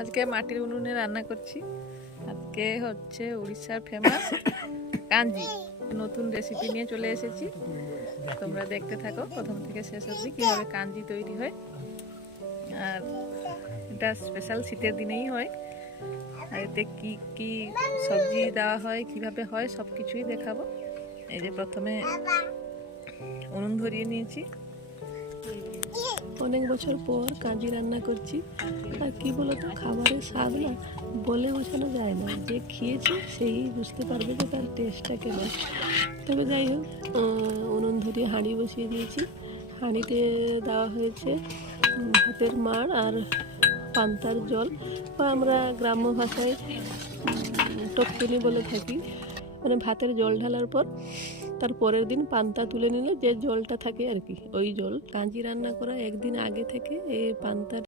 আজকে মাটির উনুনে রান্না করছি। আজকে হচ্ছে উড়িষ্যার ফেমাস কাঞ্জি, নতুন রেসিপি নিয়ে চলে এসেছি। তোমরা দেখতে থাকো প্রথম থেকে শেষ অবধি কিভাবে কাঞ্জি তৈরি হয়। আর এটা স্পেশাল শীতের দিনেই হয়। আর এতে কি কি সবজি দেওয়া হয়, কিভাবে হয়, সব কিছুই দেখাবো। এই যে প্রথমে উনুন ধরিয়ে নিয়েছি। অনেক বছর পর কাঞ্জি রান্না করছি। আর কি বলতো, খাবারের স্বাদ না বলে বোঝানো যায় না, যে খেয়েছে সেই বুঝতে পারবে যে তার টেস্টটা কেমন। তবে যাই হোক, উনুন ধরিয়ে হাঁড়ি বসিয়ে দিয়েছি। হাঁড়িতে দেওয়া হয়েছে ভাতের মাড় আর পান্তার জল, বা আমরা গ্রাম্য ভাষায় টকটুনি বলে থাকি। মানে ভাতের জল ঢালার পর তার পরের দিন পান্তা তুলে নিলে যে জলটা থাকে আর কি, ওই জল। কাঞ্জি রান্না করা একদিন আগে থেকে এই পান্তার